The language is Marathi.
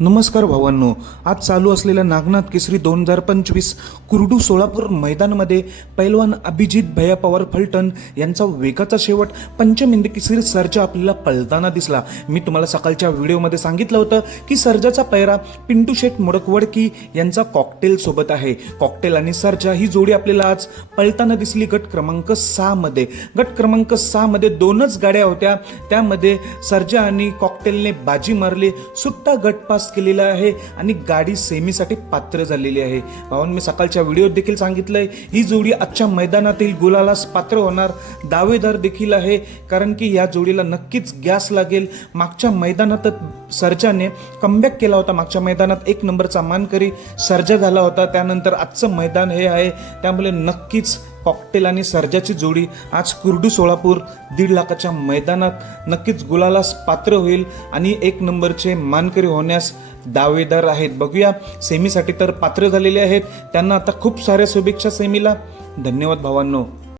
नमस्कार भावांनो आज चालू असलेल्या नागनाथ केसरी दोन हजार पंचवीस कुर्डू सोलापूर मैदानमध्ये पैलवान अभिजित भैया पवार फलटण यांचा वेगाचा शेवट पंचमिंद केसरी सर्जा आपल्याला पळताना दिसला. मी तुम्हाला सकाळच्या व्हिडिओमध्ये सांगितलं होतं की सर्जाचा पैरा पिंटू शेठ मोडकवडकी यांचा कॉकटेल सोबत आहे. कॉकटेल आणि सर्जा ही जोडी आपल्याला आज पळताना दिसली. गट क्रमांक सहामध्ये गट क्रमांक सहामध्ये दोनच गाड्या होत्या. त्यामध्ये सर्जा आणि कॉकटेलने बाजी मारली. सुट्टा गटपास पास केलेला आहे आणि गाडी सेमीसाठी पात्र झालेली आहे. भावन मी सकाळच्या व्हिडिओत देखील सांगितलंय ही जोडी आजच्या मैदानातील गुलालास पात्र होणार. दावेदार देखील आहे कारण की या जोडीला नक्कीच गॅस लागेल. मागच्या मैदानातच सर्जाने कमबॅक केला होता. मागच्या मैदानात एक नंबरचा मानकरी सर्जा झाला होता. त्यानंतर आजचं मैदान हे आहे. त्यामुळे नक्कीच कॉकटेल आणि सर्जाची जोडी आज कुर्डू सोलापूर दीड लाखाच्या मैदानात नक्कीच गुलालास पात्र होईल आणि एक नंबरचे मानकरी होण्यास दावेदार आहेत. बघूया सेमीसाठी तर पात्र झालेले आहेत. त्यांना आता खूप साऱ्या शुभेच्छा सेमीला. धन्यवाद भावांनो.